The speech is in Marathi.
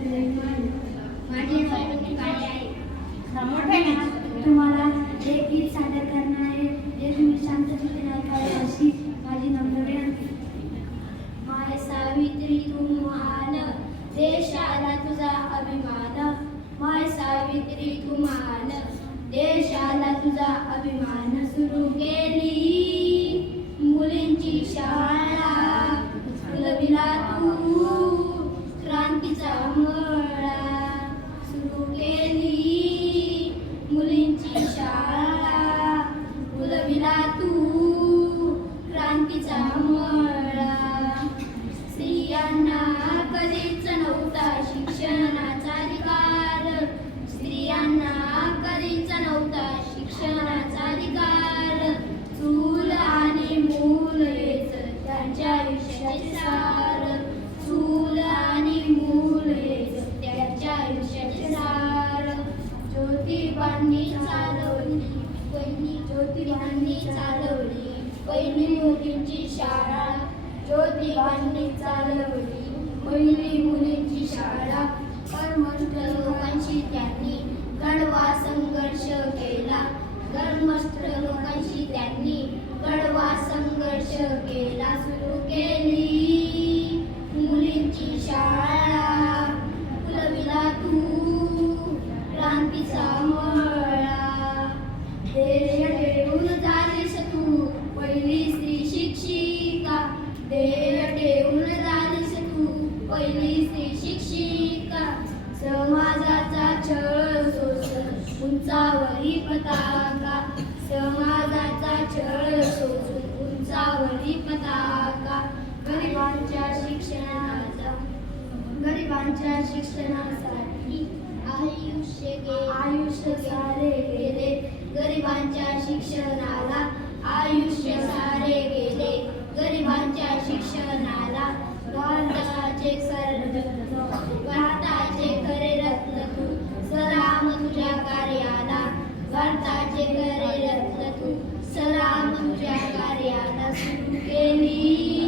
माझे नाव काळे आहे. तुम्हाला एक गीत सादर करणार आहे. जे तुम्ही शांततेने ऐकावे अशी माझी नम्र विनंती. माय सावित्री तू महान, देशाला तुझा अभिमान. माय सावित्री तू महान, देशाला तुझा अभिमान. सुरू केली मुलींची शाळा, फुलविला तू क्रांतीचा मळा. सुरू केली मुलींची शाळा, फुलविला तू क्रांतीचा मळा. स्त्रियांना कधीच नव्हता शिक्षणाचा अधिकार. स्त्रियांना कधीच नव्हता शिक्षणाचा अधिकार. चूल आणि मूल हेच त्यांच्या आयुष्याचे सार. चूल आणि मूल हेच त्यांच्या आयुष्याचे सार. ज्योतिबांनी चालवली पहिली मुलींची शाळा. ज्योतिबांनी चालवली पहिली मुलींची शाळा. कर्मठ लोकांशी त्यांनी कडवा संघर्ष केला. कर्मठ लोकांशी त्यांनी कडवा संघर्ष केला. सुरू केली मुलींची शाळा, फुलविला तू क्रांतीचा मळा. ध्येय ठेवून झालीस तू पहिली स्त्री शिक्षिका. ध्येय ठेवून झालीस तू पहिली स्त्री शिक्षिका. समाजाचा छळ सोसून उंचावरी पताका. समाजाचा छळ सोसून उंचावरी पताका. गरिबांच्या शिक्षणासाठी आयुष्य सारे गेले. गरिबांच्या शिक्षणाला आयुष्य सारे गेले. गरिबांच्या शिक्षणाला भारताचे खरे रत्न तू. सलाम तुझ्या कार्याला. भारताचे खरे रत्न तू. सलाम तुझ्या कार्याला. सुरू केली